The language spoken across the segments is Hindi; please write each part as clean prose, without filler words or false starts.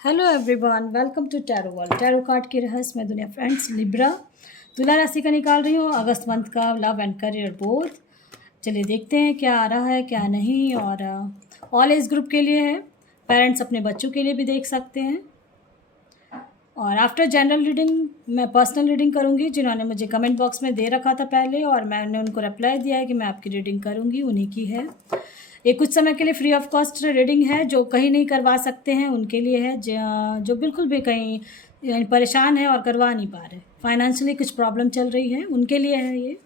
Hello everyone, welcome to tarot world. Tarot card की रहस्यमय दुनिया। फ्रेंड्स, लिब्रा तुला राशि का निकाल रही हूँ अगस्त मंथ का, लव एंड करियर बोथ। चलिए देखते हैं क्या आ रहा है क्या नहीं। और ऑल एज ग्रुप के लिए है, पेरेंट्स अपने बच्चों के लिए भी देख सकते हैं। और आफ्टर जनरल रीडिंग मैं पर्सनल रीडिंग करूँगी। जिन्होंने मुझे कमेंट बॉक्स में दे रखा था पहले और मैंने उनको रिप्लाई दिया है कि मैं आपकी रीडिंग करूँगी, उन्हीं की है। ये कुछ समय के लिए फ्री ऑफ कॉस्ट रीडिंग है। जो कहीं नहीं करवा सकते हैं उनके लिए है, जो बिल्कुल भी कहीं यानी परेशान है और करवा नहीं पा रहे, फाइनेंशियली कुछ प्रॉब्लम चल रही है, उनके लिए है ये।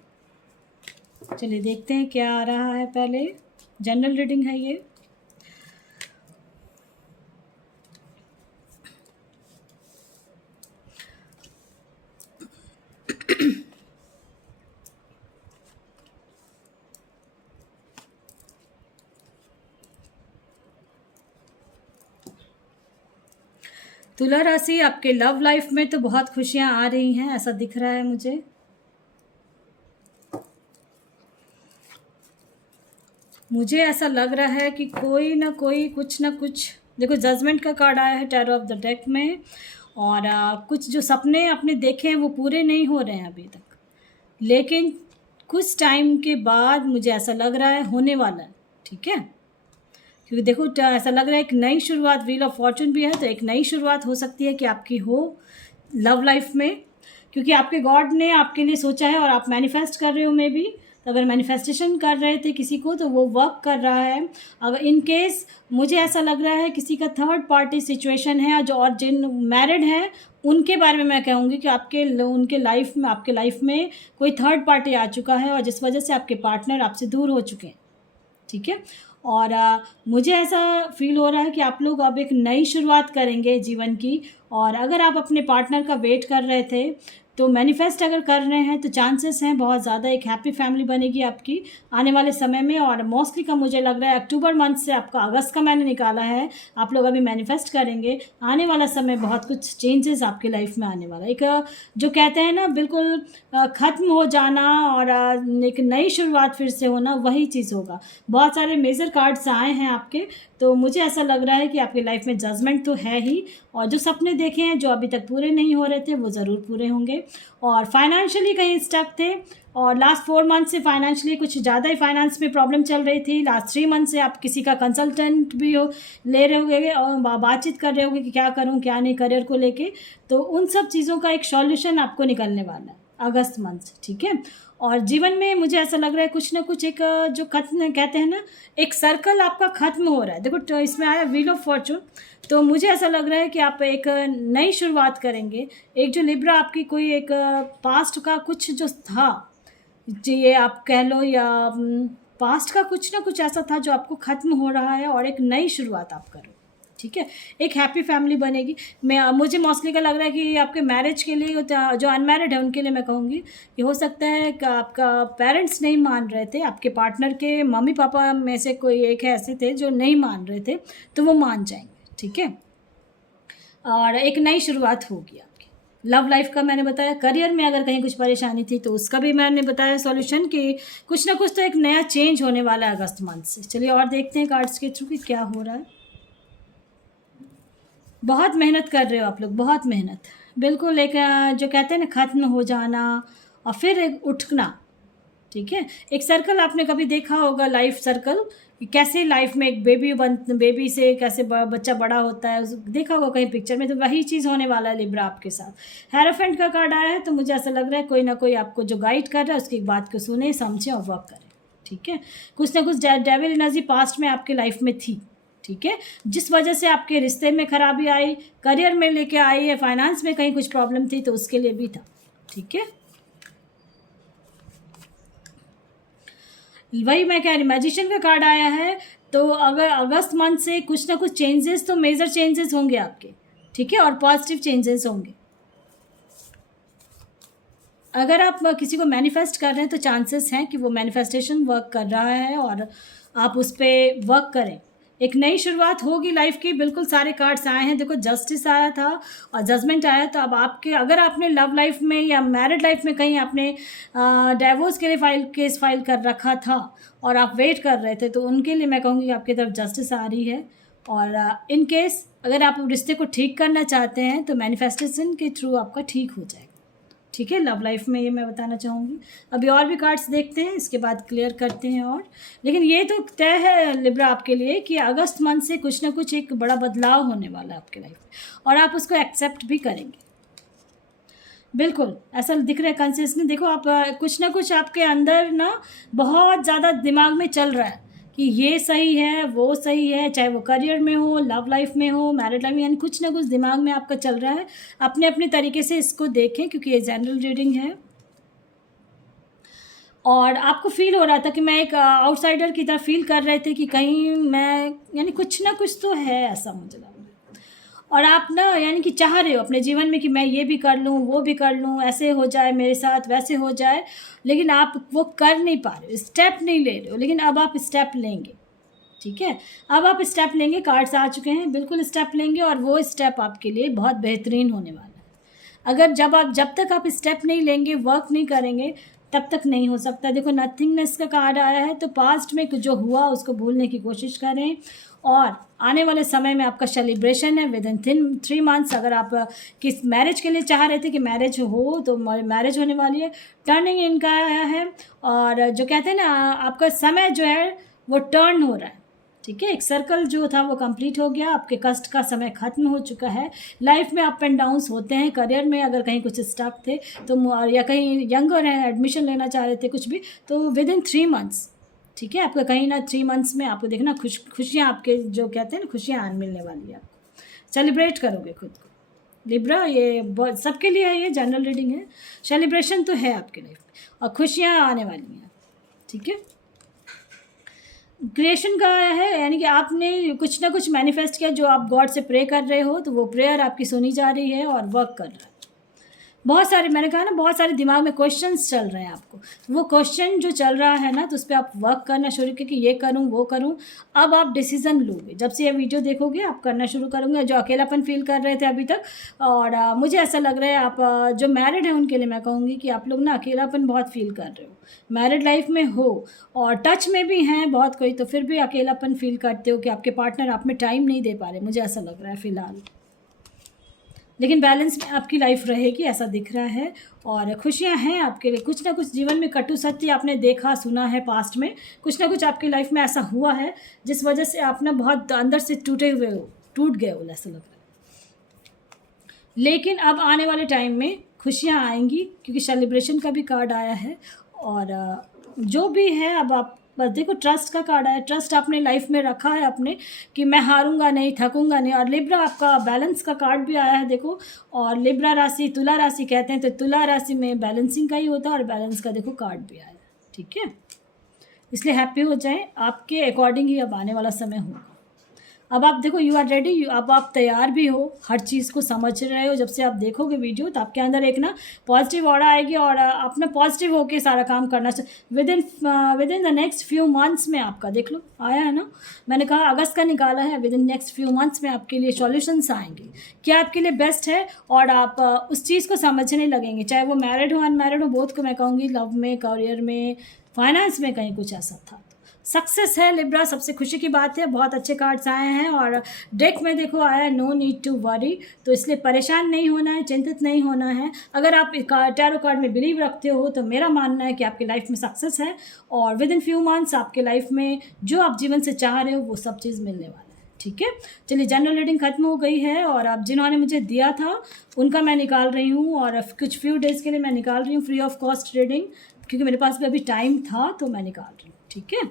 चलिए देखते हैं क्या आ रहा है। पहले जनरल रीडिंग है ये। तुला राशि, आपके लव लाइफ में तो बहुत खुशियां आ रही हैं, ऐसा दिख रहा है मुझे। मुझे ऐसा लग रहा है कि कोई ना कोई कुछ ना कुछ, देखो जजमेंट का कार्ड आया है टैरो ऑफ द डेक में। और कुछ जो सपने आपने देखे हैं वो पूरे नहीं हो रहे हैं अभी तक, लेकिन कुछ टाइम के बाद मुझे ऐसा लग रहा है होने वाला है। ठीक है, क्योंकि देखो ऐसा लग रहा है एक नई शुरुआत, व्हील ऑफ फॉर्चून भी है, तो एक नई शुरुआत हो सकती है कि आपकी हो लव लाइफ में। क्योंकि आपके गॉड ने आपके लिए सोचा है और आप मैनिफेस्ट कर रहे हो मे बी। तो अगर मैनिफेस्टेशन कर रहे थे किसी को तो वो वर्क कर रहा है। अगर इन केस मुझे ऐसा लग रहा है किसी का थर्ड पार्टी सिचुएशन है, जो और जिन मैरिड हैं उनके बारे में मैं कहूँगी कि उनके लाइफ में, आपके लाइफ में कोई थर्ड पार्टी आ चुका है और जिस वजह से आपके पार्टनर आपसे दूर हो चुके हैं। ठीक है, और मुझे ऐसा फील हो रहा है कि आप लोग अब एक नई शुरुआत करेंगे जीवन की। और अगर आप अपने पार्टनर का वेट कर रहे थे तो मैनिफेस्ट अगर कर रहे हैं तो चांसेस हैं बहुत ज़्यादा एक हैप्पी फैमिली बनेगी आपकी आने वाले समय में। और मोस्टली का मुझे लग रहा है अक्टूबर मंथ से, आपका अगस्त का मैंने निकाला है, आप लोग अभी मैनिफेस्ट करेंगे। आने वाला समय बहुत कुछ चेंजेस आपके लाइफ में आने वाला, एक जो कहते हैं ना बिल्कुल ख़त्म हो जाना और एक नई शुरुआत फिर से होना, वही चीज़ होगा। बहुत सारे मेजर कार्ड्स आए हैं आपके, तो मुझे ऐसा लग रहा है कि आपकी लाइफ में जजमेंट तो है ही, और जो सपने देखे हैं जो अभी तक पूरे नहीं हो रहे थे वो ज़रूर पूरे होंगे। और फाइनेंशियली कहीं स्टक थे और लास्ट 4 मंथ से फाइनेंशियली कुछ ज़्यादा ही फाइनेंस में प्रॉब्लम चल रही थी। लास्ट 3 मंथ से आप किसी का कंसल्टेंट भी हो ले रहे होंगे और बातचीत कर रहे होंगे कि क्या करूं क्या नहीं करियर को लेके। तो उन सब चीज़ों का एक सॉल्यूशन आपको निकलने वाला है अगस्त मंथ से। ठीक है, और जीवन में मुझे ऐसा लग रहा है कुछ ना कुछ एक जो खत्म कहते हैं ना, एक सर्कल आपका ख़त्म हो रहा है। देखो तो इसमें आया व्हील ऑफ फॉर्चून, तो मुझे ऐसा लग रहा है कि आप एक नई शुरुआत करेंगे। एक जो लिब्रा आपकी कोई एक पास्ट का कुछ जो था, जी ये आप कह लो, या पास्ट का कुछ ना कुछ ऐसा था जो आपको ख़त्म हो रहा है और एक नई शुरुआत आप करो। ठीक है, एक हैप्पी फैमिली बनेगी। मुझे मोस्टली का लग रहा है कि आपके मैरिज के लिए जो अनमैरिड है उनके लिए मैं कहूँगी कि हो सकता है कि आपका पेरेंट्स नहीं मान रहे थे, आपके पार्टनर के मम्मी पापा में से कोई एक ऐसे थे जो नहीं मान रहे थे, तो वो मान जाएंगे। ठीक है, और एक नई शुरुआत होगी आपकी। लव लाइफ का मैंने बताया, करियर में अगर कहीं कुछ परेशानी थी तो उसका भी मैंने बताया सॉल्यूशन कि कुछ ना कुछ तो एक नया चेंज होने वाला है अगस्त मंथ से। चलिए और देखते हैं कार्ड्स के थ्रू कि क्या हो रहा है। बहुत मेहनत कर रहे हो आप लोग, बहुत मेहनत, बिल्कुल एक जो कहते हैं ना ख़त्म हो जाना और फिर एक उठना। ठीक है, एक सर्कल आपने कभी देखा होगा, लाइफ सर्कल, कि कैसे लाइफ में एक बेबी से कैसे बच्चा बड़ा होता है, देखा होगा कहीं पिक्चर में, तो वही चीज़ होने वाला है लिब्रा आपके साथ। हेरोफेंट का कार्ड आया है, तो मुझे ऐसा लग रहा है कोई ना कोई आपको जो गाइड कर रहा है उसकी बात को सुने, समझे और वर्क करें। ठीक है, कुछ ना कुछ डेविल एनर्जी पास्ट में आपके लाइफ में थी। ठीक है, जिस वजह से आपके रिश्ते में खराबी आई, करियर में लेके आई है, फाइनेंस में कहीं कुछ प्रॉब्लम थी तो उसके लिए भी था। ठीक है, वही मैं कह रही, मैजिशियन का कार्ड आया है, तो अगर अगस्त मंथ से कुछ ना कुछ चेंजेस, तो मेजर चेंजेस होंगे आपके। ठीक है, और पॉजिटिव चेंजेस होंगे। अगर आप किसी को मैनिफेस्ट कर रहे हैं तो चांसेस हैं कि वो मैनिफेस्टेशन वर्क कर रहा है और आप उस पर वर्क करें। एक नई शुरुआत होगी लाइफ की, बिल्कुल सारे कार्ड्स आए हैं। देखो जस्टिस आया था और जजमेंट आया, तो अब आपके, अगर आपने लव लाइफ में या मैरिड लाइफ में कहीं आपने डाइवोर्स के लिए केस फाइल कर रखा था और आप वेट कर रहे थे, तो उनके लिए मैं कहूँगी आपकी तरफ जस्टिस आ रही है। और इन केस अगर आप रिश्ते को ठीक करना चाहते हैं तो मैनिफेस्टेशन के थ्रू आपका ठीक हो जाएगा। ठीक है, लव लाइफ में ये मैं बताना चाहूँगी। अभी और भी कार्ड्स देखते हैं, इसके बाद क्लियर करते हैं। और लेकिन ये तो तय है लिब्रा आपके लिए कि अगस्त मंथ से कुछ ना कुछ एक बड़ा बदलाव होने वाला है आपके लाइफ में, और आप उसको एक्सेप्ट भी करेंगे। बिल्कुल ऐसा दिख रहा है कंसिस्टेंट। देखो आप कुछ ना कुछ आपके अंदर ना बहुत ज़्यादा दिमाग में चल रहा है कि ये सही है वो सही है, चाहे वो करियर में हो, लव लाइफ में हो, मैरिड लाइफ में, यानी कुछ ना कुछ दिमाग में आपका चल रहा है। अपने अपने तरीके से इसको देखें क्योंकि ये जनरल रीडिंग है। और आपको फील हो रहा था कि मैं एक आउटसाइडर की तरह फील कर रहे थे कि कहीं मैं, यानी कुछ ना कुछ तो है ऐसा मुझे लगा। और आप ना यानी कि चाह रहे हो अपने जीवन में कि मैं ये भी कर लूँ वो भी कर लूँ, ऐसे हो जाए मेरे साथ वैसे हो जाए, लेकिन आप वो कर नहीं पा रहे हो, स्टेप नहीं ले रहे हो। लेकिन अब आप स्टेप लेंगे। ठीक है, अब आप स्टेप लेंगे। कार्ड्स आ चुके हैं, बिल्कुल स्टेप लेंगे और वो स्टेप आपके लिए बहुत बेहतरीन होने वाला है। अगर जब तक आप स्टेप नहीं लेंगे, वर्क नहीं करेंगे, तब तक नहीं हो सकता। देखो नथिंगनेस का कार्ड आया है, तो पास्ट में जो हुआ उसको भूलने की कोशिश करें और आने वाले समय में आपका सेलिब्रेशन है विद इन 3 मंथ्स। अगर आप किस मैरिज के लिए चाह रहे थे कि मैरिज हो तो मैरिज होने वाली है। टर्निंग इनका आया है और जो कहते हैं ना आपका समय जो है वो टर्न हो रहा है। ठीक है, एक सर्कल जो था वो कंप्लीट हो गया, आपके कष्ट का समय खत्म हो चुका है। लाइफ में अप एंड डाउन्स होते हैं। करियर में अगर कहीं कुछ स्टक थे तो या कहीं यंगर हैं, एडमिशन लेना चाह रहे थे कुछ भी, तो विद इन 3 मंथ्स। ठीक है, आपका कहीं ना 3 मंथ्स में आपको देखना खुशियाँ आपके जो कहते हैं ना खुशियाँ मिलने वाली है। आपको सेलिब्रेट करोगे खुद को लिब्रा। ये बहुत सबके लिए है, ये जनरल रीडिंग है। सेलिब्रेशन तो है आपके लाइफ में और खुशियाँ आने वाली हैं। ठीक है, क्रिएशन का आया है, यानी कि आपने कुछ ना कुछ मैनिफेस्ट किया। जो आप गॉड से प्रे कर रहे हो तो वो प्रेयर आपकी सुनी जा रही है और वर्क कर रहा है। बहुत सारे, मैंने कहा ना बहुत सारे दिमाग में क्वेश्चंस चल रहे हैं आपको। वो क्वेश्चन जो चल रहा है ना तो उस पर आप वर्क करना शुरू किए कि ये करूँ वो करूँ। अब आप डिसीजन लोगे, जब से ये वीडियो देखोगे आप करना शुरू करोगे। जो अकेलापन फील कर रहे थे अभी तक, और मुझे ऐसा लग रहा है आप जो मैरिड हैं उनके लिए मैं कहूँगी कि आप लोग ना अकेलापन बहुत फील कर रहे हो। मैरिड लाइफ में हो और टच में भी हैं बहुत कोई, तो फिर भी अकेलापन फील करते हो कि आपके पार्टनर आप में टाइम नहीं दे पा रहे। मुझे ऐसा लग रहा है फ़िलहाल, लेकिन बैलेंस में आपकी लाइफ रहेगी ऐसा दिख रहा है। और खुशियां हैं आपके लिए। कुछ ना कुछ जीवन में कटु सत्य आपने देखा सुना है पास्ट में, कुछ ना कुछ आपकी लाइफ में ऐसा हुआ है जिस वजह से आप ना बहुत अंदर से टूट गए हो ऐसा लग रहा है। लेकिन अब आने वाले टाइम में खुशियां आएंगी क्योंकि सेलिब्रेशन का भी कार्ड आया है। और जो भी है अब आप बस देखो, ट्रस्ट का कार्ड आया। ट्रस्ट आपने लाइफ में रखा है अपने कि मैं हारूंगा नहीं, थकूंगा नहीं। और लिब्रा आपका बैलेंस का कार्ड भी आया है देखो। और लिब्रा राशि तुला राशि कहते हैं, तो तुला राशि में बैलेंसिंग का ही होता है और बैलेंस का देखो कार्ड भी आया है। ठीक है, इसलिए हैप्पी हो जाएं, आपके अकॉर्डिंग ही अब आने वाला समय होगा। अब आप देखो यू आर रेडी, अब आप तैयार भी हो, हर चीज़ को समझ रहे हो। जब से आप देखोगे वीडियो तो आपके अंदर एक ना पॉजिटिव ऑरा आएगी और अपना पॉजिटिव होके सारा काम करना चाहिए। With in the next few months में आपका देख लो आया है ना, मैंने कहा अगस्त का निकाला है। With in next few months में आपके लिए सॉल्यूशंस आएंगे, क्या आपके लिए बेस्ट है। और आप उस चीज़ को समझने लगेंगे, चाहे वो मैरिड हो अनमैरिड हो, बोथ को मैं कहूँगी, लव में, करियर में, फाइनेंस में कहीं कुछ ऐसा था। सक्सेस है लिब्रा, सबसे खुशी की बात है। बहुत अच्छे कार्ड्स आए हैं और डेक में देखो आया नो नीड टू वरी, तो इसलिए परेशान नहीं होना है, चिंतित नहीं होना है। अगर आप टैरो कार्ड में बिलीव रखते हो तो मेरा मानना है कि आपकी लाइफ में सक्सेस है और विद इन फ्यू मंथ्स आपके लाइफ में जो आप जीवन से चाह रहे हो वो सब चीज़ मिलने वाला है। ठीक है, चलिए जनरल रीडिंग खत्म हो गई है और अब जिन्होंने मुझे दिया था उनका मैं निकाल रही हूँ और कुछ फ्यू डेज़ के लिए मैं निकाल रही हूँ फ्री ऑफ कॉस्ट रीडिंग, क्योंकि मेरे पास भी अभी टाइम था तो मैं निकाल रही हूँ। ठीक है,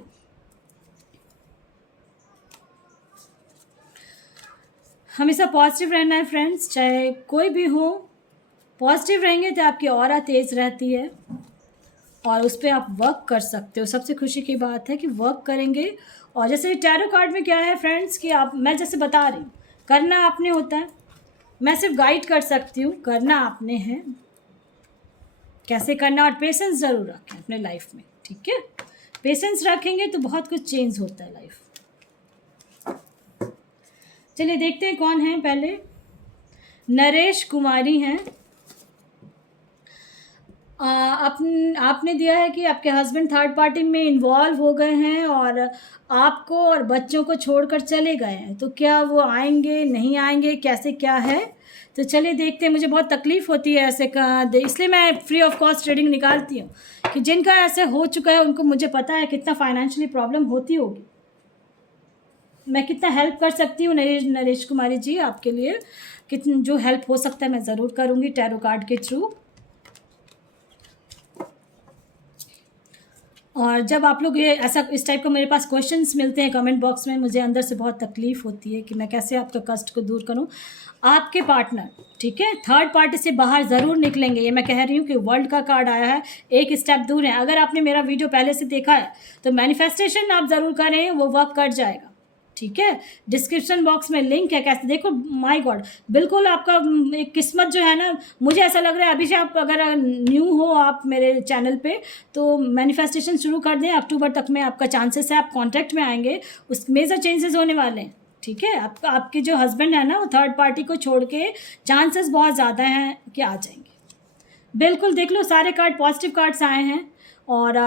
हमेशा पॉजिटिव रहना है फ्रेंड्स, चाहे कोई भी हो। पॉजिटिव रहेंगे तो आपकी ऑरा तेज़ रहती है और उस पर आप वर्क कर सकते हो। सबसे खुशी की बात है कि वर्क करेंगे। और जैसे टैरो कार्ड में क्या है फ्रेंड्स कि आप, मैं जैसे बता रही हूँ, करना आपने होता है, मैं सिर्फ गाइड कर सकती हूँ, करना आपने है, कैसे करना। और पेशेंस ज़रूर रखें अपने लाइफ में। ठीक है, पेशेंस रखेंगे तो बहुत कुछ चेंज होता है लाइफ। चलिए देखते हैं कौन है। पहले नरेश कुमारी हैं। आपने दिया है कि आपके हस्बैंड थर्ड पार्टी में इन्वॉल्व हो गए हैं और आपको और बच्चों को छोड़कर चले गए हैं, तो क्या वो आएंगे नहीं आएंगे, कैसे क्या है? तो चलिए देखते हैं। मुझे बहुत तकलीफ़ होती है ऐसे इसलिए मैं फ्री ऑफ कॉस्ट ट्रेडिंग निकालती हूँ कि जिनका ऐसे हो चुका है उनको मुझे पता है कितना फाइनेंशियली प्रॉब्लम होती होगी, मैं कितना हेल्प कर सकती हूँ नरेश कुमारी जी आपके लिए, कितन जो हेल्प हो सकता है मैं ज़रूर करूँगी टैरो कार्ड के थ्रू। और जब आप लोग ये ऐसा इस टाइप का मेरे पास क्वेश्चंस मिलते हैं कमेंट बॉक्स में, मुझे अंदर से बहुत तकलीफ़ होती है कि मैं कैसे आपका कष्ट को दूर करूं। आपके पार्टनर, ठीक है, थर्ड पार्टी से बाहर ज़रूर निकलेंगे, ये मैं कह रही हूँ कि वर्ल्ड का कार्ड आया है, एक स्टेप दूर है। अगर आपने मेरा वीडियो पहले से देखा है तो मैनिफेस्टेशन आप ज़रूर करें, वो वर्क कर जाएगा, ठीक है। डिस्क्रिप्शन बॉक्स में लिंक है, कैसे देखो, माय गॉड, बिल्कुल आपका एक किस्मत जो है ना, मुझे ऐसा लग रहा है अभी से आप अगर न्यू हो आप मेरे चैनल पे तो मैनिफेस्टेशन शुरू कर दें, अक्टूबर तक में आपका चांसेस है, आप कांटेक्ट में आएंगे, उस मेजर चेंजेस होने वाले हैं, ठीक है। आपके जो हस्बैंड है ना वो थर्ड पार्टी को छोड़ के चांसेस बहुत ज़्यादा हैं कि आ जाएंगे। बिल्कुल देख लो, सारे कार्ड पॉजिटिव कार्ड्स आए हैं और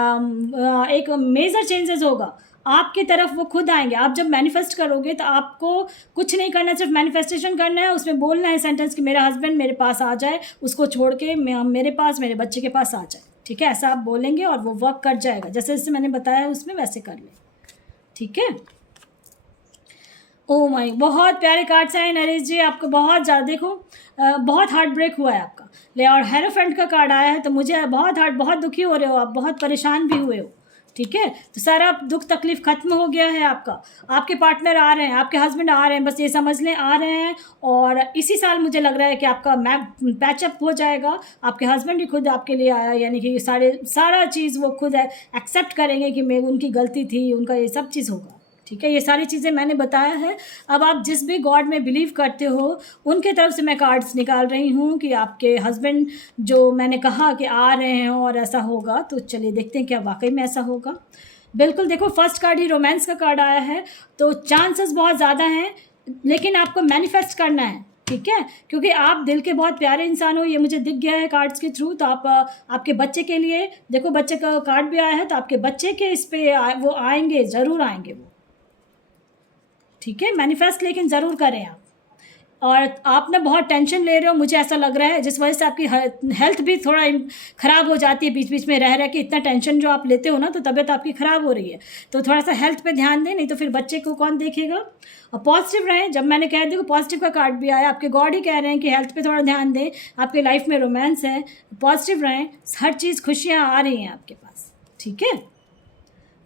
एक मेजर चेंजेस होगा आपकी तरफ, वो खुद आएंगे। आप जब मैनिफेस्ट करोगे तो आपको कुछ नहीं करना, सिर्फ मैनिफेस्टेशन करना है, उसमें बोलना है सेंटेंस कि मेरा हस्बैंड मेरे पास आ जाए, उसको छोड़ के मेरे पास, मेरे बच्चे के पास आ जाए, ठीक है। ऐसा आप बोलेंगे और वो वर्क कर जाएगा, जैसे जैसे मैंने बताया उसमें वैसे कर ले, ठीक है। ओ माई, बहुत प्यारे कार्ड्स आए नरेश जी, आपको बहुत ज़्यादा देखो बहुत हार्ट ब्रेक हुआ है आपका ले, और हेरोफ्रेंट का कार्ड आया है, तो मुझे बहुत दुखी हो रहे हो आप, बहुत परेशान भी हुए हो, ठीक है। तो सारा दुख तकलीफ खत्म हो गया है आपका, आपके पार्टनर आ रहे हैं, आपके हस्बैंड आ रहे हैं, बस ये समझ लें आ रहे हैं। और इसी साल मुझे लग रहा है कि आपका पैचअप हो जाएगा, आपके हस्बैंड ही खुद आपके लिए आया, यानी कि सारा चीज़ वो खुद एक्सेप्ट करेंगे कि मैं उनकी गलती थी, उनका ये सब चीज़ होगा, ठीक है। ये सारी चीज़ें मैंने बताया है। अब आप जिस भी गॉड में बिलीव करते हो उनके तरफ से मैं कार्ड्स निकाल रही हूँ कि आपके हस्बैंड जो मैंने कहा कि आ रहे हैं और ऐसा होगा, तो चलिए देखते हैं क्या वाकई में ऐसा होगा। बिल्कुल देखो, फर्स्ट कार्ड ही रोमांस का कार्ड आया है, तो चांसेस बहुत ज़्यादा हैं, लेकिन आपको मैनिफेस्ट करना है, ठीक है, क्योंकि आप दिल के बहुत प्यारे इंसान हो, ये मुझे दिख गया है कार्ड्स के थ्रू। तो आप आपके बच्चे के लिए देखो, बच्चे का कार्ड भी आया है, तो आपके बच्चे के इस पे वो आएंगे, ज़रूर आएंगे वो, ठीक है। मैनिफेस्ट लेकिन ज़रूर करें आप। और आप ना बहुत टेंशन ले रहे हो, मुझे ऐसा लग रहा है, जिस वजह से आपकी हेल्थ भी थोड़ा ख़राब हो जाती है, बीच बीच में रह रह के इतना टेंशन जो आप लेते हो ना, तो तबीयत आपकी ख़राब हो रही है, तो थोड़ा सा हेल्थ पे ध्यान दें, नहीं तो फिर बच्चे को कौन देखेगा। और पॉजिटिव रहें, जब मैंने कह दिया पॉजिटिव का कार्ड भी आया, आपके गॉड ही कह रहे हैं कि हेल्थ पे थोड़ा ध्यान दें, आपकी लाइफ में रोमांस है, पॉजिटिव रहें, हर चीज़ खुशियाँ आ रही हैं आपके पास, ठीक है।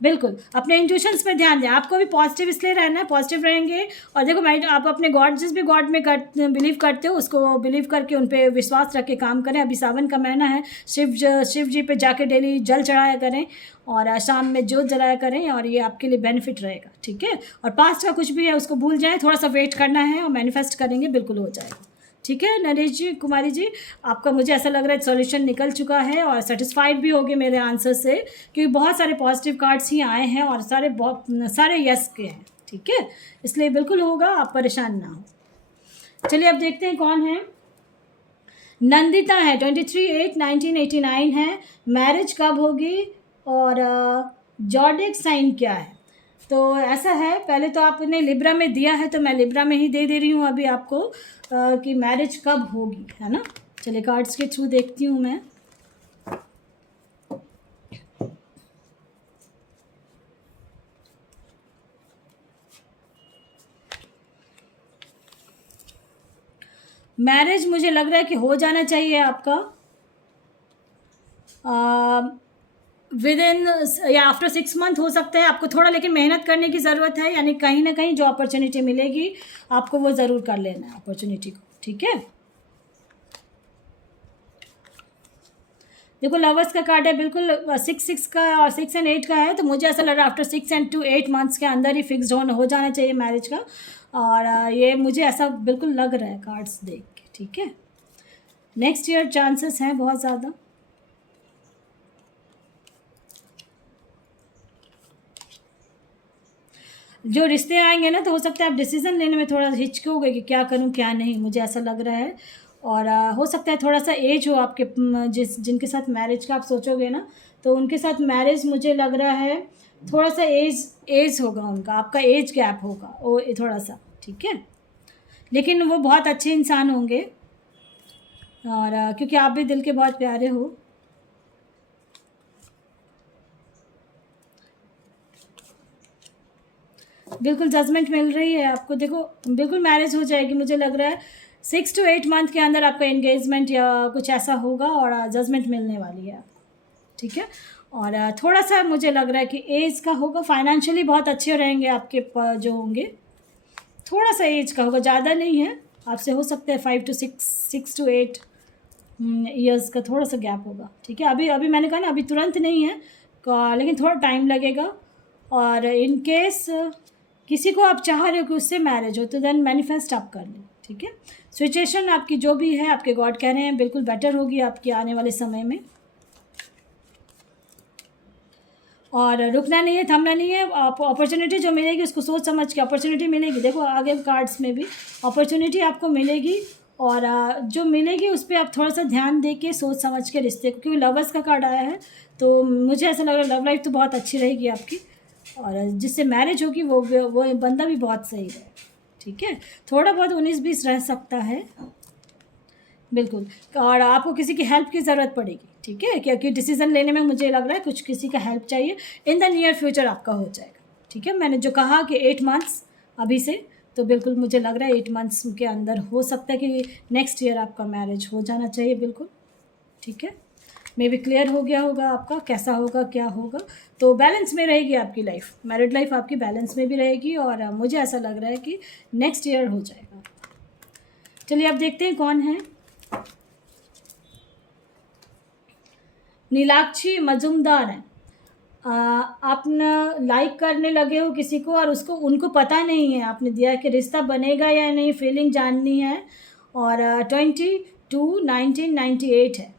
बिल्कुल अपने इंट्यूशंस पे ध्यान दें, आपको भी पॉजिटिव इसलिए रहना है, पॉजिटिव रहेंगे। और देखो मैं, आप अपने गॉड, जिस भी गॉड में बिलीव करते हो उसको बिलीव करके उन पे विश्वास रख के काम करें। अभी सावन का महीना है, शिव जी पे जाके डेली जल चढ़ाया करें और शाम में जोत जलाया करें, और ये आपके लिए बेनिफिट रहेगा, ठीक है। और पास्ट का कुछ भी है उसको भूल जाएं, थोड़ा सा वेट करना है और मैनिफेस्ट करेंगे, बिल्कुल हो जाएगा, ठीक है। नरेश जी, कुमारी जी, आपका मुझे ऐसा लग रहा है सॉल्यूशन निकल चुका है और सेटिस्फाइड भी होगे मेरे आंसर से, क्योंकि बहुत सारे पॉजिटिव कार्ड्स ही आए हैं और सारे यस के हैं, ठीक है। इसलिए बिल्कुल होगा, आप परेशान ना हो। चलिए अब देखते हैं कौन है। नंदिता है, 23/8/1989 है, मैरिज कब होगी और जॉडिक साइन क्या है। तो ऐसा है, पहले तो आपने लिब्रा में दिया है तो मैं लिब्रा में ही दे रही हूँ अभी आपको कि मैरिज कब होगी, है ना। चलिए कार्ड्स के थ्रू देखती हूँ मैं। मैरिज मुझे लग रहा है कि हो जाना चाहिए आपका विद इन या आफ्टर 6 मंथ हो सकता है, आपको थोड़ा लेकिन मेहनत करने की ज़रूरत है, यानी कहीं ना कहीं जो अपॉर्चुनिटी मिलेगी आपको वो ज़रूर कर लेना है अपॉर्चुनिटी को, ठीक है। देखो लवर्स का कार्ड है, बिल्कुल 6 का और 6 और 8 का है, तो मुझे ऐसा लग रहा है आफ्टर 6 to 8 मंथ्स के अंदर ही फिक्स्ड हो जाना चाहिए मैरिज का, और ये मुझे ऐसा बिल्कुल लग रहा है कार्ड्स देख के, ठीक है। नेक्स्ट ईयर चांसेस हैं बहुत ज़्यादा। जो रिश्ते आएंगे ना, तो हो सकता है आप डिसीजन लेने में थोड़ा हिचकोगे कि क्या करूं क्या नहीं, मुझे ऐसा लग रहा है। और हो सकता है थोड़ा सा एज हो आपके जिनके साथ मैरिज का आप सोचोगे ना, तो उनके साथ मैरिज मुझे लग रहा है थोड़ा सा एज होगा उनका, आपका एज गैप होगा वो थोड़ा सा, ठीक है। लेकिन वो बहुत अच्छे इंसान होंगे, और क्योंकि आप भी दिल के बहुत प्यारे हो। बिल्कुल जजमेंट मिल रही है आपको, देखो बिल्कुल मैरिज हो जाएगी, मुझे लग रहा है 6 to 8 मंथ के अंदर आपका एंगेजमेंट या कुछ ऐसा होगा, और जजमेंट मिलने वाली है आपको, ठीक है। और थोड़ा सा मुझे लग रहा है कि एज का होगा, फाइनेंशियली बहुत अच्छे रहेंगे आपके जो होंगे, थोड़ा सा एज का होगा, ज़्यादा नहीं है, आपसे हो सकता है 5 to 6 to 8 ईयर्स का थोड़ा सा गैप होगा, ठीक है। अभी अभी मैंने कहा ना, अभी तुरंत नहीं है लेकिन थोड़ा टाइम लगेगा। और इन केस किसी को आप चाह रहे हो कि उससे मैरिज हो, तो देन मैनिफेस्ट आप कर लें, ठीक है। सिचुएशन आपकी जो भी है, आपके गॉड कह रहे हैं बिल्कुल बेटर होगी आपकी आने वाले समय में, और रुकना नहीं है, थमना नहीं है। आप अपॉर्चुनिटी जो मिलेगी उसको सोच समझ के अपॉर्चुनिटी मिलेगी, देखो आगे कार्ड्स में भी अपॉर्चुनिटी आपको मिलेगी, और जो मिलेगी उस पर आप थोड़ा सा ध्यान दे के सोच समझ के रिश्ते को, क्योंकि लवर्स का कार्ड आया है, तो मुझे ऐसा लग रहा है लव लाइफ तो बहुत अच्छी रहेगी आपकी, और जिससे मैरिज होगी वो बंदा भी बहुत सही है, ठीक है। थोड़ा बहुत 19-20 रह सकता है बिल्कुल, और आपको किसी की हेल्प की ज़रूरत पड़ेगी, ठीक है, क्योंकि डिसीज़न लेने में मुझे लग रहा है कुछ किसी का हेल्प चाहिए, इन द नियर फ्यूचर आपका हो जाएगा, ठीक है। मैंने जो कहा कि 8 मंथ्स अभी से, तो बिल्कुल मुझे लग रहा है 8 मंथ्स के अंदर हो सकता है कि नेक्स्ट ईयर आपका मैरिज हो जाना चाहिए, बिल्कुल, ठीक है। मे भी क्लियर हो गया होगा आपका कैसा होगा क्या होगा। तो बैलेंस में रहेगी आपकी लाइफ, मैरिड लाइफ आपकी बैलेंस में भी रहेगी, और मुझे ऐसा लग रहा है कि नेक्स्ट ईयर हो जाएगा। चलिए अब देखते हैं कौन है। नीलाक्षी मजुमदार है। आप न लाइक करने लगे हो किसी को, और उसको उनको पता नहीं है आपने दिया कि रिश्ता बनेगा या नहीं, फीलिंग जाननी है। और 22/1998 है,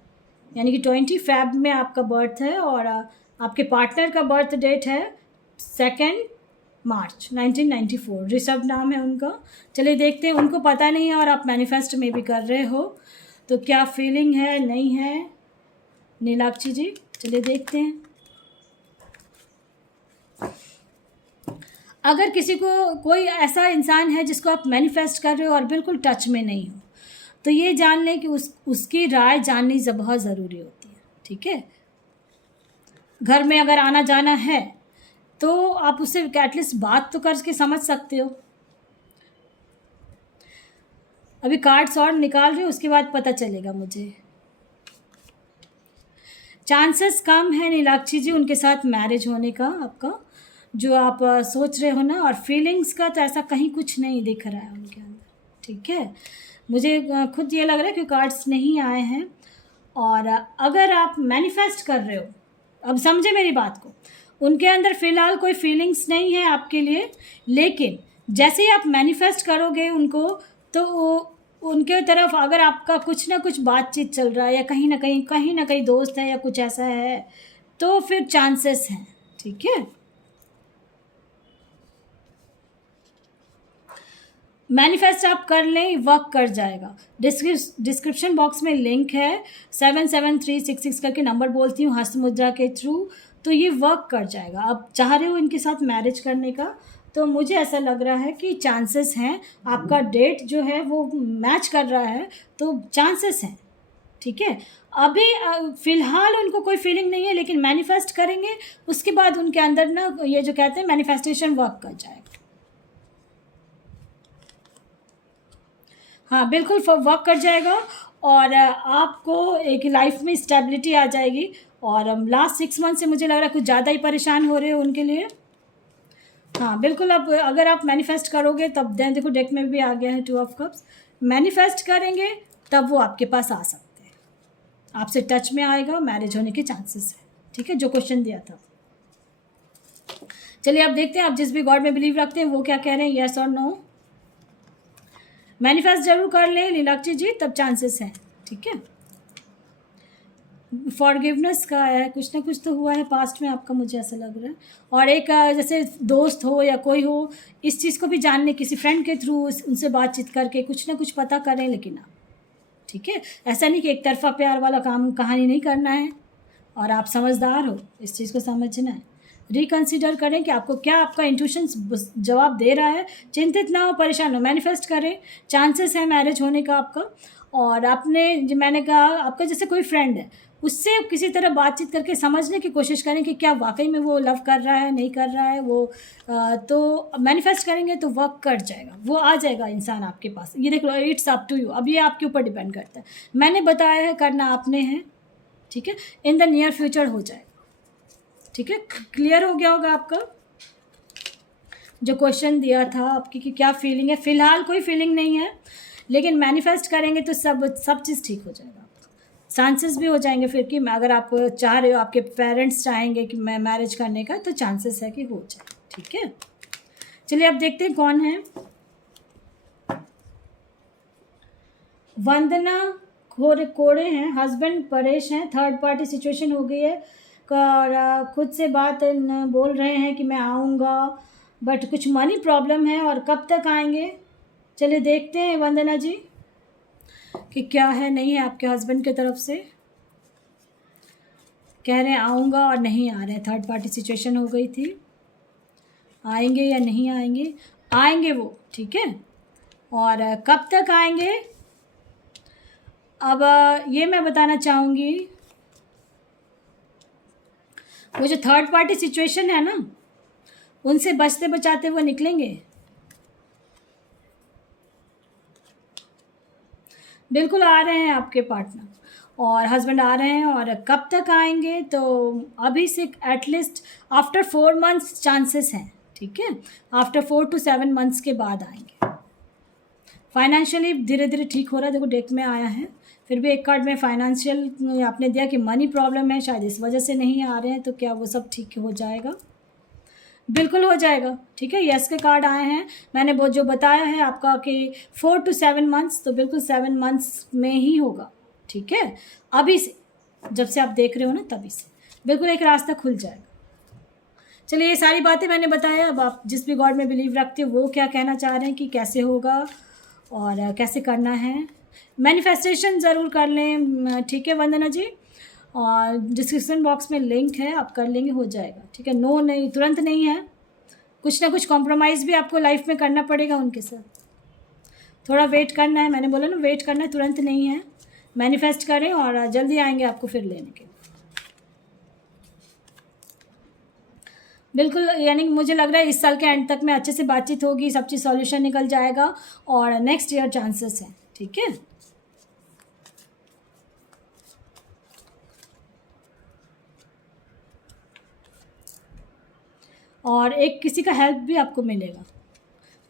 यानी कि 20 Feb में आपका बर्थ है, और आपके पार्टनर का बर्थ डेट है 2 मार्च 1994। ऋषभ नाम है उनका। चलिए देखते हैं, उनको पता नहीं है और आप मैनिफेस्ट में भी कर रहे हो, तो क्या फीलिंग है नहीं है नीलाक्षी जी, चलिए देखते हैं। अगर किसी को कोई ऐसा इंसान है जिसको आप मैनिफेस्ट कर रहे हो और बिल्कुल टच में नहीं हो, तो ये जान लें कि उसकी राय जाननी बहुत ज़रूरी होती है, ठीक है। घर में अगर आना जाना है तो आप उससे एटलीस्ट बात तो करके समझ सकते हो। अभी कार्ड्स और निकाल रही हूँ, उसके बाद पता चलेगा मुझे। चांसेस कम है नीलाक्षी जी उनके साथ मैरिज होने का आपका, जो आप सोच रहे हो ना, और फीलिंग्स का तो ऐसा कहीं कुछ नहीं दिख रहा है उनके अंदर, ठीक है। मुझे खुद ये लग रहा है कि कार्ड्स नहीं आए हैं। और अगर आप मैनिफेस्ट कर रहे हो, अब समझे मेरी बात को, उनके अंदर फ़िलहाल कोई फीलिंग्स नहीं है आपके लिए, लेकिन जैसे ही आप मैनिफेस्ट करोगे उनको, तो उनके तरफ अगर आपका कुछ ना कुछ बातचीत चल रहा है, या कहीं ना कहीं दोस्त है या कुछ ऐसा है, तो फिर चांसेस हैं, ठीक है। मैनिफेस्ट आप कर लें, वर्क कर जाएगा। डिस्क्रिप्शन बॉक्स में लिंक है, 77366 करके नंबर बोलती हूँ हस्त मुद्रा के थ्रू, तो ये वर्क कर जाएगा। आप चाह रहे हो इनके साथ मैरिज करने का, तो मुझे ऐसा लग रहा है कि चांसेस हैं, आपका डेट जो है वो मैच कर रहा है, तो चांसेस हैं, ठीक है। अभी फ़िलहाल उनको कोई फीलिंग नहीं है, लेकिन मैनिफेस्ट करेंगे, उसके बाद उनके अंदर ना ये जो कहते हैं मैनिफेस्टेशन वर्क कर जाएगा। हाँ बिल्कुल वर्क कर जाएगा, और आपको एक लाइफ में स्टेबिलिटी आ जाएगी। और लास्ट 6 मंथ से मुझे लग रहा है कुछ ज़्यादा ही परेशान हो रहे हो उनके लिए। हाँ बिल्कुल, अब अगर आप मैनिफेस्ट करोगे तब देन देखो डेक में भी आ गया है 2 ऑफ कप्स, मैनिफेस्ट करेंगे तब वो आपके पास आ सकते हैं, आपसे टच में आएगा, मैरिज होने के चांसेस है, ठीक है, जो क्वेश्चन दिया था। चलिए अब देखते हैं आप जिस भी गॉड में बिलीव रखते हैं वो क्या कह रहे हैं, येस और नो। मैनिफेस्ट जरूर कर लें नीलाक्षी जी, तब चांसेस हैं, ठीक है। फॉरगिवनेस का है, कुछ ना कुछ तो हुआ है पास्ट में आपका, मुझे ऐसा लग रहा है। और एक जैसे दोस्त हो या कोई हो, इस चीज़ को भी जानने, किसी फ्रेंड के थ्रू उनसे बातचीत करके कुछ ना कुछ पता करें, लेकिन आप, ठीक है, ऐसा नहीं कि एक तरफा प्यार वाला काम कहानी नहीं करना है, और आप समझदार हो, इस चीज़ को समझना है। रिकंसिडर करें कि आपको क्या आपका इंट्यूशन जवाब दे रहा है। चिंतित ना हो, परेशान हो, मैनिफेस्ट करें, चांसेस है मैरिज होने का आपका। और आपने जो मैंने कहा, आपका जैसे कोई फ्रेंड है, उससे किसी तरह बातचीत करके समझने की कोशिश करें कि क्या वाकई में वो लव कर रहा है, नहीं कर रहा है वो। तो मैनिफेस्ट करेंगे तो वर्क कर जाएगा, वो आ जाएगा इंसान आपके पास। ये देख लो, इट्स अप टू यू, अब ये आपके ऊपर डिपेंड करता है। मैंने बताया है, करना आपने है, ठीक है। इन द नियर फ्यूचर हो जाएगा, ठीक है। क्लियर हो गया होगा आपका जो क्वेश्चन दिया था आपकी कि क्या फीलिंग है। फ़िलहाल कोई फीलिंग नहीं है, लेकिन मैनिफेस्ट करेंगे तो सब चीज़ ठीक हो जाएगा। चांसेस भी हो जाएंगे फिर कि अगर आप चाह रहे हो, आपके पेरेंट्स चाहेंगे कि मैं मैरिज करने का, तो चांसेस है कि हो जाए, ठीक है। चलिए अब देखते हैं कौन है। वंदना कोड़े हैं, हस्बैंड परेश हैं, थर्ड पार्टी सिचुएशन हो गई है, और खुद से बात बोल रहे हैं कि मैं आऊँगा, बट कुछ मनी प्रॉब्लम है, और कब तक आएंगे। चलिए देखते हैं वंदना जी कि क्या है नहीं है आपके हस्बैंड की तरफ से। कह रहे हैं आऊँगा और नहीं आ रहे हैं, थर्ड पार्टी सिचुएशन हो गई थी। आएंगे या नहीं आएंगे, आएंगे वो, ठीक है। और कब तक आएंगे, अब ये मैं बताना चाहूँगी, वो जो थर्ड पार्टी सिचुएशन है ना, उनसे बचते बचाते वो निकलेंगे। बिल्कुल आ रहे हैं आपके पार्टनर और हस्बैंड आ रहे हैं, और कब तक आएंगे तो अभी से एटलीस्ट आफ्टर 4 मंथ्स चांसेस हैं, ठीक है। आफ्टर 4 to 7 मंथ्स के बाद आएंगे। फाइनेंशियली धीरे धीरे ठीक हो रहा है, देखो डेक में आया है, फिर भी एक कार्ड में फाइनेंशियल आपने दिया कि मनी प्रॉब्लम है, शायद इस वजह से नहीं आ रहे हैं, तो क्या वो सब ठीक हो जाएगा। बिल्कुल हो जाएगा, ठीक है। यस के कार्ड आए हैं, मैंने वो जो बताया है आपका कि 4 to 7 मंथ्स, तो बिल्कुल 7 मंथ्स में ही होगा, ठीक है। अभी से, जब से आप देख रहे हो ना, तभी से बिल्कुल एक रास्ता खुल जाएगा। चलिए, ये सारी बातें मैंने बताया। अब आप जिस भी गॉड में बिलीव रखते हो, वो क्या कहना चाह रहे हैं कि कैसे होगा और कैसे करना है। मैनिफेस्टेशन ज़रूर कर लें, ठीक है वंदना जी, और डिस्क्रिप्शन बॉक्स में लिंक है, आप कर लेंगे, हो जाएगा, ठीक है। नो नहीं, तुरंत नहीं है, कुछ ना कुछ कॉम्प्रोमाइज़ भी आपको लाइफ में करना पड़ेगा उनके साथ, थोड़ा वेट करना है। मैंने बोला ना, वेट करना है, तुरंत नहीं है। मैनिफेस्ट करें और जल्दी आएंगे आपको फिर लेने के। बिल्कुल, यानी मुझे लग रहा है इस साल के एंड तक में अच्छे से बातचीत होगी, सब चीज़ सॉल्यूशन निकल जाएगा, और नेक्स्ट ईयर चांसेस हैं, ठीक है। और एक किसी का हेल्प भी आपको मिलेगा,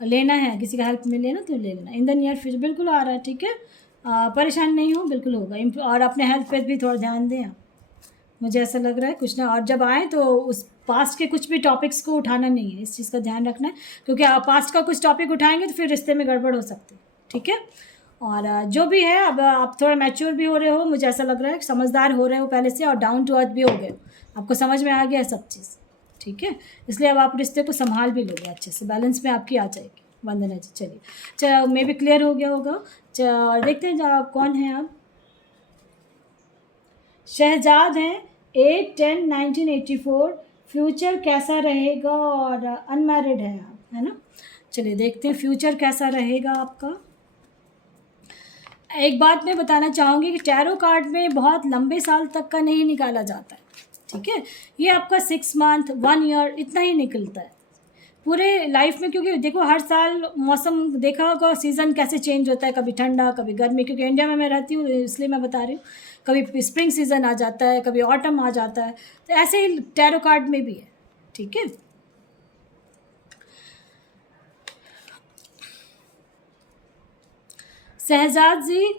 लेना है, किसी का हेल्प मिले ना तो ले लेना। इन द नियर फ्यूचर बिल्कुल आ रहा है, ठीक है। परेशान नहीं हो, बिल्कुल होगा। और अपने हेल्थ पे भी थोड़ा ध्यान दें आप, मुझे ऐसा लग रहा है कुछ ना। और जब आए तो उस पास्ट के कुछ भी टॉपिक्स को उठाना नहीं है, इस चीज़ का ध्यान रखना है, क्योंकि आप पास्ट का कुछ टॉपिक उठाएंगे तो फिर रिश्ते में गड़बड़ हो सकती है, ठीक है। और जो भी है, अब आप थोड़ा मैच्योर भी हो रहे हो, मुझे ऐसा लग रहा है, समझदार हो रहे हो पहले से, और डाउन टू अर्थ भी हो गए, आपको समझ में आ गया सब चीज़, ठीक है। इसलिए अब आप रिश्ते को संभाल भी लोगे अच्छे से, बैलेंस में आपकी आ जाएगी वंदना जी। चलिए, मे भी क्लियर हो गया होगा। देखते हैं कौन है आप। शहजाद हैं, 8/10/1984, फ्यूचर कैसा रहेगा, और अनमैरिड है आप, है ना। चलिए देखते हैं फ्यूचर कैसा रहेगा आपका। एक बात मैं बताना चाहूँगी कि टैरो कार्ड में बहुत लंबे साल तक का नहीं निकाला जाता है, ठीक है। ये आपका 6 मंथ 1 ईयर इतना ही निकलता है पूरे लाइफ में, क्योंकि देखो हर साल मौसम देखा होगा, सीज़न कैसे चेंज होता है, कभी ठंडा कभी गर्मी, क्योंकि इंडिया में मैं रहती हूँ इसलिए मैं बता रही हूँ। कभी स्प्रिंग सीज़न आ जाता है, कभी ऑटम आ जाता है, तो ऐसे ही टैरो कार्ड में भी है, ठीक है। शहजाद जी,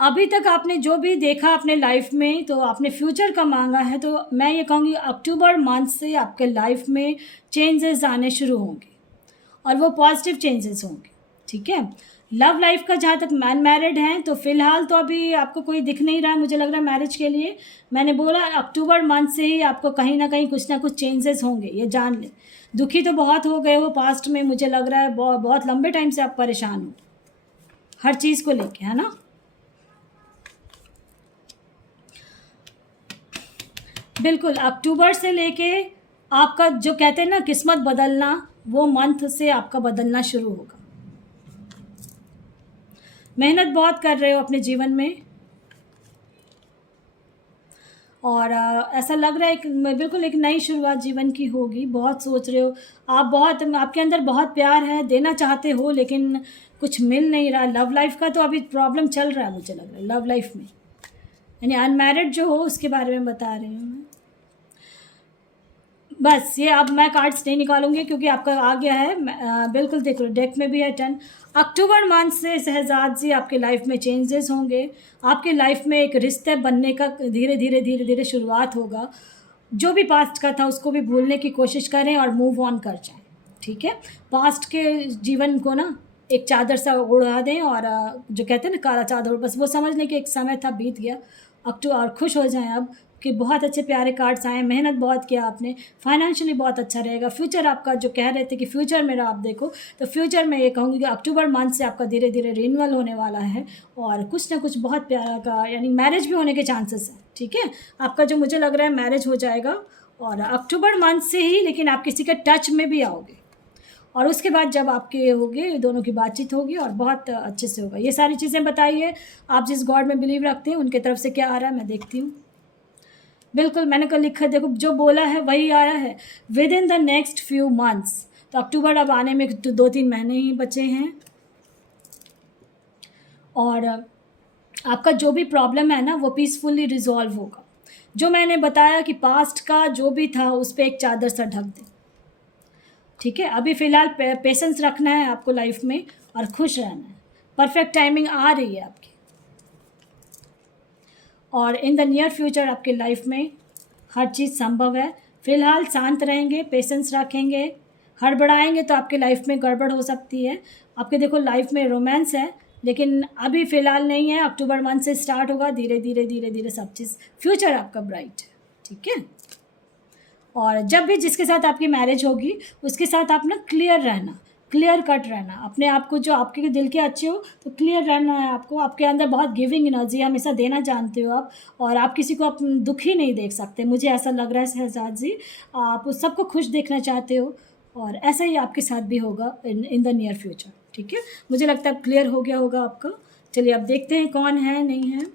अभी तक आपने जो भी देखा अपने लाइफ में, तो आपने फ्यूचर का मांगा है, तो मैं ये कहूँगी अक्टूबर मंथ से आपके लाइफ में चेंजेस आने शुरू होंगे, और वो पॉजिटिव चेंजेस होंगे, ठीक है। लव लाइफ का जहाँ तक मैरिड हैं, तो फ़िलहाल तो अभी आपको कोई दिख नहीं रहा है, मुझे लग रहा है मैरिज के लिए। मैंने बोला अक्टूबर मंथ से ही आपको कहीं ना कुछ चेंजेस होंगे, ये जान लें। दुखी तो बहुत हो गए हो पास्ट में, मुझे लग रहा है बहुत लंबे टाइम से आप परेशान हो हर चीज़ को लेके, है ना। बिल्कुल, अक्टूबर से लेके आपका जो कहते हैं ना किस्मत बदलना, वो मंथ से आपका बदलना शुरू होगा। मेहनत बहुत कर रहे हो अपने जीवन में, और ऐसा लग रहा है बिल्कुल एक नई शुरुआत जीवन की होगी। बहुत सोच रहे हो आप, बहुत आपके अंदर बहुत प्यार है, देना चाहते हो, लेकिन कुछ मिल नहीं रहा। लव लाइफ का तो अभी प्रॉब्लम चल रहा है, मुझे लग रहा है लव लाइफ में, यानी अनमैरिड जो हो उसके बारे में बता रही हूँ मैं। बस ये अब मैं कार्ड्स नहीं निकालूंगी क्योंकि आपका आ गया है। बिल्कुल देख लो, डेक में भी है 10। अक्टूबर मंथ से शहजाद जी आपके लाइफ में चेंजेस होंगे। आपके लाइफ में एक रिश्ते बनने का धीरे धीरे धीरे धीरे शुरुआत होगा। जो भी पास्ट का था उसको भी भूलने की कोशिश करें और मूव ऑन कर जाएं, ठीक है। पास्ट के जीवन को ना एक चादर सा उड़ा दें, और जो कहते हैं ना काला चादर, बस वो समझ लें कि एक समय था, बीत गया। और खुश हो जाएं अब कि बहुत अच्छे प्यारे कार्ड्स आए, मेहनत बहुत किया आपने, फाइनेंशियली बहुत अच्छा रहेगा। फ्यूचर आपका जो कह रहे थे कि फ्यूचर मेरा आप देखो, तो फ्यूचर में ये कहूँगी कि अक्टूबर मंथ से आपका धीरे धीरे रिन्यूअल होने वाला है, और कुछ ना कुछ बहुत प्यारा का, यानी मैरिज भी होने के चांसेस हैं, ठीक है। आपका जो मुझे लग रहा है मैरिज हो जाएगा, और अक्टूबर मंथ से ही, लेकिन आप किसी के टच में भी आओगे, और उसके बाद जब आपके होगे दोनों की बातचीत होगी और बहुत अच्छे से होगा। ये सारी चीज़ें बताइए, आप जिस गॉड में बिलीव रखते हैं उनके तरफ से क्या आ रहा है, मैं देखती हूँ। बिल्कुल, मैंने कल लिखा, देखो जो बोला है वही आया है, with in the next few months. तो अक्टूबर अब आने में 2-3 महीने ही बचे हैं, और आपका जो भी प्रॉब्लम है ना वो पीसफुली रिजॉल्व होगा। जो मैंने बताया कि पास्ट का जो भी था उस पर एक चादर सा ढक दे, ठीक है। अभी फ़िलहाल पेशेंस रखना है आपको लाइफ में, और खुश रहना है। परफेक्ट टाइमिंग आ रही है आपकी, और इन द नियर फ्यूचर आपके लाइफ में हर चीज़ संभव है। फ़िलहाल शांत रहेंगे, पेशेंस रखेंगे, हड़बड़ाएंगे तो आपके लाइफ में गड़बड़ हो सकती है। आपके देखो लाइफ में रोमांस है, लेकिन अभी फ़िलहाल नहीं है। अक्टूबर मंथ से स्टार्ट होगा, धीरे धीरे धीरे धीरे सब चीज़, फ्यूचर आपका ब्राइट है, ठीक है। और जब भी जिसके साथ आपकी मैरिज होगी उसके साथ आप ना क्लियर रहना, क्लियर कट रहना, अपने आप को जो आपके दिल के अच्छे हो तो क्लियर रहना है आपको। आपके अंदर बहुत गिविंग एनर्जी, हमेशा देना जानते हो आप, और आप किसी को अपने दुखी नहीं देख सकते, मुझे ऐसा लग रहा है शहजाद जी। आप उस सबको खुश देखना चाहते हो, और ऐसा ही आपके साथ भी होगा इन द नियर फ्यूचर, ठीक है। मुझे लगता है क्लियर हो गया होगा आपका। चलिए अब देखते हैं कौन है नहीं है।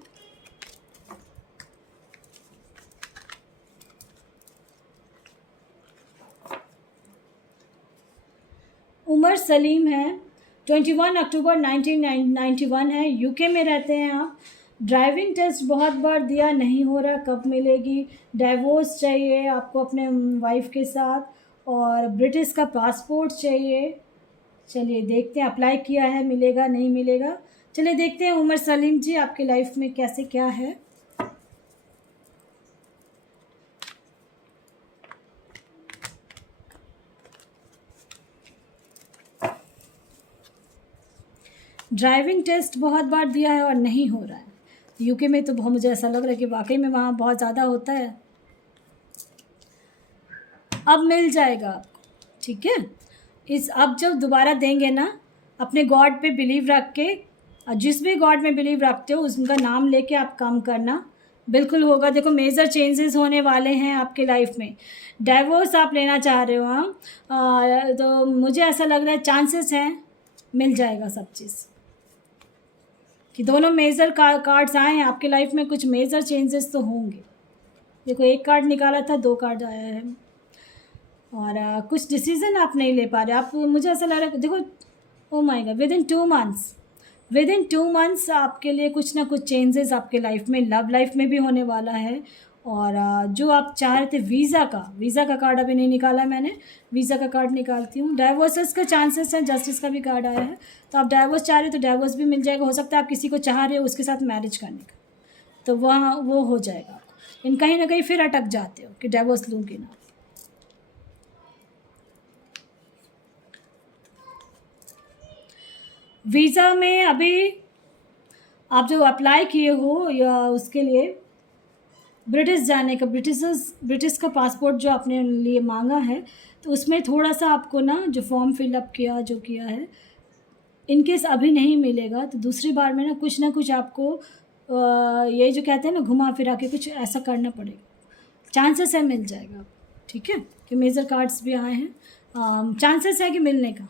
उमर सलीम है, 21 अक्टूबर 1991 है, यूके में रहते हैं आप। ड्राइविंग टेस्ट बहुत बार दिया, नहीं हो रहा, कब मिलेगी? डाइवोर्स चाहिए आपको अपने वाइफ के साथ, और ब्रिटिश का पासपोर्ट चाहिए। चलिए देखते हैं, अप्लाई किया है, मिलेगा नहीं मिलेगा। चलिए देखते हैं उमर सलीम जी आपकी लाइफ में कैसे क्या है। ड्राइविंग टेस्ट बहुत बार दिया है और नहीं हो रहा है। यूके में तो बहुत, मुझे ऐसा लग रहा है कि वाकई में वहाँ बहुत ज़्यादा होता है। अब मिल जाएगा आपको, ठीक है। इस अब जब दोबारा देंगे ना, अपने गॉड पे बिलीव रख के, और जिस भी गॉड में बिलीव रखते हो उनका नाम लेके आप काम करना, बिल्कुल होगा। देखो मेजर चेंजेस होने वाले हैं आपके लाइफ में। डाइवोर्स आप लेना चाह रहे हो, हाँ, तो मुझे ऐसा लग रहा है चांसेस हैं मिल जाएगा सब चीज़, कि दोनों मेजर कार्ड्स आए हैं आपके लाइफ में, कुछ मेजर चेंजेस तो होंगे। देखो एक कार्ड निकाला था, 2 कार्ड आया है, और कुछ डिसीजन आप नहीं ले पा रहे आप, मुझे ऐसा लग रहा है। देखो oh my God, with in 2 months आपके लिए कुछ ना कुछ चेंजेस आपके लाइफ में, लव लाइफ में भी होने वाला है। और जो आप चाह रहे थे, वीज़ा का कार्ड अभी नहीं निकाला मैंने, वीज़ा का कार्ड निकालती हूँ। डाइवोर्सेस का चांसेस हैं, जस्टिस का भी कार्ड आया है, तो आप डाइवोर्स चाह रहे हो तो डाइवोर्स भी मिल जाएगा। हो सकता है आप किसी को चाह रहे हो उसके साथ मैरिज करने का, तो वहाँ वो हो जाएगा आपको। लेकिन कहीं ना कहीं फिर अटक जाते हो कि डाइवोर्स लूँगी ना। वीज़ा में अभी आप जो अप्लाई किए हो या उसके लिए ब्रिटिश जाने का, ब्रिटिश का पासपोर्ट जो आपने लिए मांगा है, तो उसमें थोड़ा सा आपको ना जो फॉर्म फिलअप किया जो किया है, इनकेस अभी नहीं मिलेगा तो दूसरी बार में ना कुछ आपको ये जो कहते हैं ना घुमा फिरा के कुछ ऐसा करना पड़ेगा। चांसेस है मिल जाएगा, ठीक है, कि मेजर कार्ड्स भी आए हैं, चांसेस है कि मिलने का।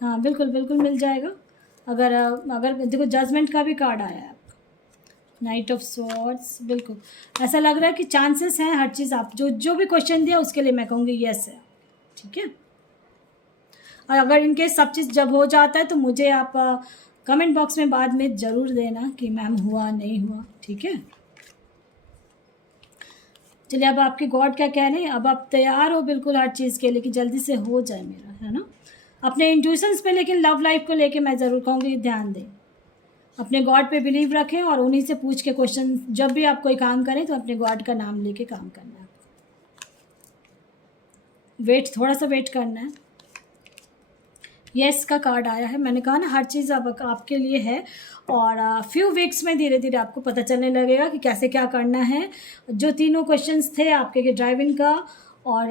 हाँ बिल्कुल बिल्कुल मिल जाएगा। अगर अगर देखो जजमेंट का भी कार्ड आया है आपका, नाइट ऑफ स्वॉर्ड्स, बिल्कुल ऐसा लग रहा है कि चांसेस हैं हर चीज़, आप जो जो भी क्वेश्चन दिया उसके लिए मैं कहूँगी येस है, ठीक है। और अगर इनके सब चीज़ जब हो जाता है तो मुझे आप कमेंट बॉक्स में बाद में ज़रूर देना कि मैम हुआ नहीं हुआ, ठीक है। चलिए अब आपके गॉड क्या कह रहे हैं, अब आप तैयार हो बिल्कुल हर चीज़ के लिए कि जल्दी से हो जाए मेरा, है ना। अपने इंट्यूशंस पे लेकिन लव लाइफ को लेके मैं ज़रूर कहूँगी ध्यान दें, अपने गॉड पे बिलीव रखें और उन्हीं से पूछ के क्वेश्चन, जब भी आप कोई काम करें तो अपने गॉड का नाम लेके काम करना है, वेट थोड़ा सा वेट करना है। येस का कार्ड आया है, मैंने कहा ना हर चीज़ अब आपके लिए है और फ्यू वीक्स में धीरे धीरे आपको पता चलने लगेगा कि कैसे क्या करना है। जो तीनों क्वेश्चंस थे आपके कि ड्राइविंग का और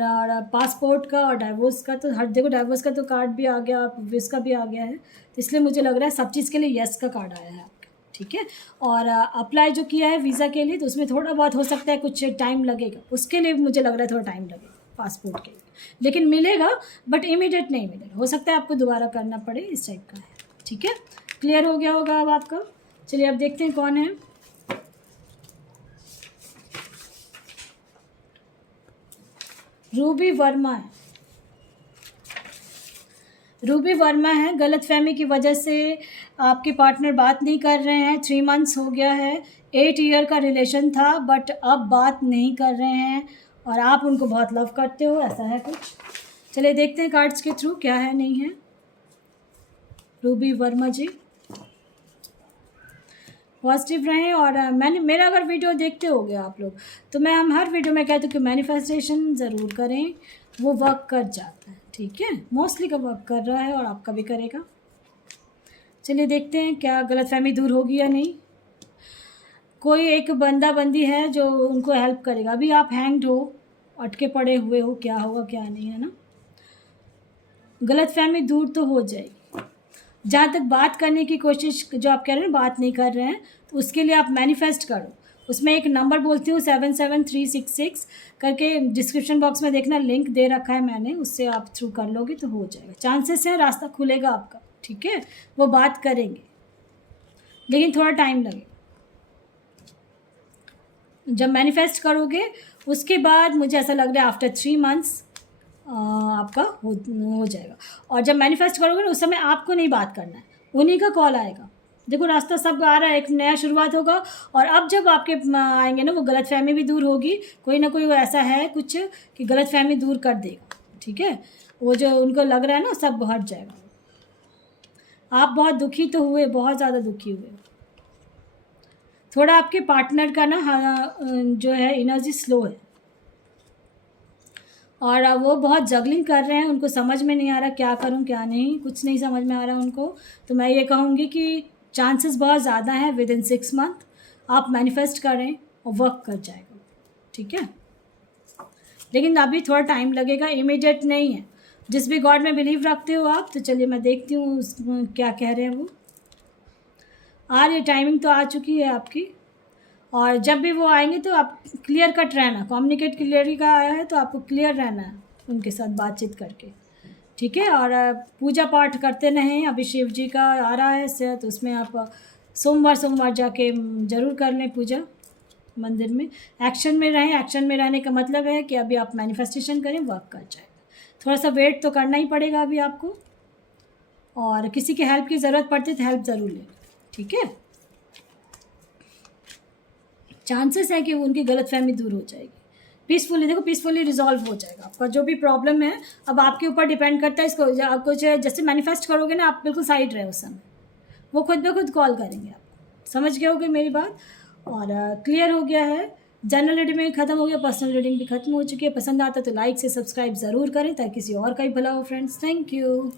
पासपोर्ट का और डाइवोर्स का, तो हर देखो डाइवोर्स का तो कार्ड भी आ गया, इसका भी आ गया है, तो इसलिए मुझे लग रहा है सब चीज़ के लिए येस का कार्ड आया है आपका, ठीक है। और अप्लाई जो किया है वीज़ा के लिए तो उसमें थोड़ा बहुत हो सकता है कुछ टाइम लगेगा, उसके लिए मुझे लग रहा है थोड़ा टाइम लगेगा पासपोर्ट के लिए, लेकिन मिलेगा बट इमीडिएट नहीं मिलेगा, हो सकता है आपको दोबारा करना पड़े, इस टाइप का है, ठीक है। क्लियर हो गया होगा अब आपका। चलिए अब देखते हैं कौन है। रूबी वर्मा है, रूबी वर्मा है। गलतफहमी की वजह से आपके पार्टनर बात नहीं कर रहे हैं, 3 मंथ्स हो गया है, 8 ईयर का रिलेशन था बट अब बात नहीं कर रहे हैं और आप उनको बहुत लव करते हो, ऐसा है कुछ। चलिए देखते हैं कार्ड्स के थ्रू क्या है नहीं है। रूबी वर्मा जी पॉजिटिव रहें और मैंने मेरा अगर वीडियो देखते हो गए आप लोग तो मैं हम हर वीडियो में कहते हैं कि मैनिफेस्टेशन ज़रूर करें, वो वर्क कर जाता है, ठीक है, मोस्टली का वर्क कर रहा है और आपका भी करेगा। चलिए देखते हैं क्या गलतफहमी दूर होगी या नहीं। कोई एक बंदा बंदी है जो उनको हेल्प करेगा, अभी आप हैंग्ड हो, अटके पड़े हुए हो, क्या होगा क्या नहीं, है ना। गलतफहमी दूर तो हो जाएगी। जहाँ तक बात करने की कोशिश जो आप कह रहे हैं बात नहीं कर रहे हैं, तो उसके लिए आप मैनिफेस्ट करो। उसमें एक नंबर बोलती हूँ 77366 करके, डिस्क्रिप्शन बॉक्स में देखना लिंक दे रखा है मैंने, उससे आप थ्रू कर लोगे तो हो जाएगा, चांसेस है रास्ता खुलेगा आपका, ठीक है। वो बात करेंगे लेकिन थोड़ा टाइम लगेगा। जब मैनिफेस्ट करोगे उसके बाद मुझे ऐसा लग रहा है आफ्टर 3 मंथ्स आपका हो जाएगा। और जब मैनिफेस्ट करोगे ना उस समय आपको नहीं बात करना है, उन्हीं का कॉल आएगा। देखो रास्ता सब आ रहा है, एक नया शुरुआत होगा और अब जब आपके आएंगे ना वो गलतफहमी भी दूर होगी, कोई ना कोई ऐसा है कुछ कि गलतफहमी दूर कर देगा, ठीक है। वो जो उनको लग रहा है ना सब हट जाएगा। आप बहुत दुखी तो हुए, बहुत ज़्यादा दुखी हुए, थोड़ा आपके पार्टनर का ना जो है एनर्जी स्लो है और वो बहुत जगलिंग कर रहे हैं, उनको समझ में नहीं आ रहा क्या करूं क्या नहीं, कुछ नहीं समझ में आ रहा उनको। तो मैं ये कहूँगी कि चांसेस बहुत ज़्यादा हैं विदिन 6 मंथ आप मैनिफेस्ट करें और वर्क कर जाएगा, ठीक है। लेकिन अभी थोड़ा टाइम लगेगा, इमीडिएट नहीं है। जिस भी गॉड में बिलीव रखते हो आप, तो चलिए मैं देखती हूँ क्या कह रहे हैं वो। ये टाइमिंग तो आ चुकी है आपकी और जब भी वो आएंगे तो आप क्लियर कट रहना, कम्युनिकेट क्लियरली का आया है तो आपको क्लियर रहना है उनके साथ बातचीत करके, ठीक है। और पूजा पाठ करते रहें, अभी शिव जी का आ रहा है तो उसमें आप सोमवार जाके ज़रूर कर लें पूजा मंदिर में। एक्शन में रहें, एक्शन में रहने का मतलब है कि अभी आप मैनिफेस्टेशन करें, वर्क कर जाएगा। थोड़ा सा वेट तो करना ही पड़ेगा अभी आपको, और किसी की हेल्प की ज़रूरत पड़ती है तो हेल्प ज़रूर लें, ठीक है। चांसेस है कि उनकी गलतफहमी दूर हो जाएगी पीसफुली। देखो पीसफुली रिजॉल्व हो जाएगा आपका जो भी प्रॉब्लम है। अब आपके ऊपर डिपेंड करता है इसको, आपको जैसे मैनिफेस्ट करोगे ना आप बिल्कुल साइड रहे उस समय, वो खुद ब खुद कॉल करेंगे आप। समझ गए होगे मेरी बात, और क्लियर हो गया है। जनरल रीडिंग में ख़त्म हो गया, पर्सनल रीडिंग भी खत्म हो चुकी है। पसंद आता तो लाइक से सब्सक्राइब ज़रूर करें ताकि किसी और का ही भला हो फ्रेंड्स। Thank you.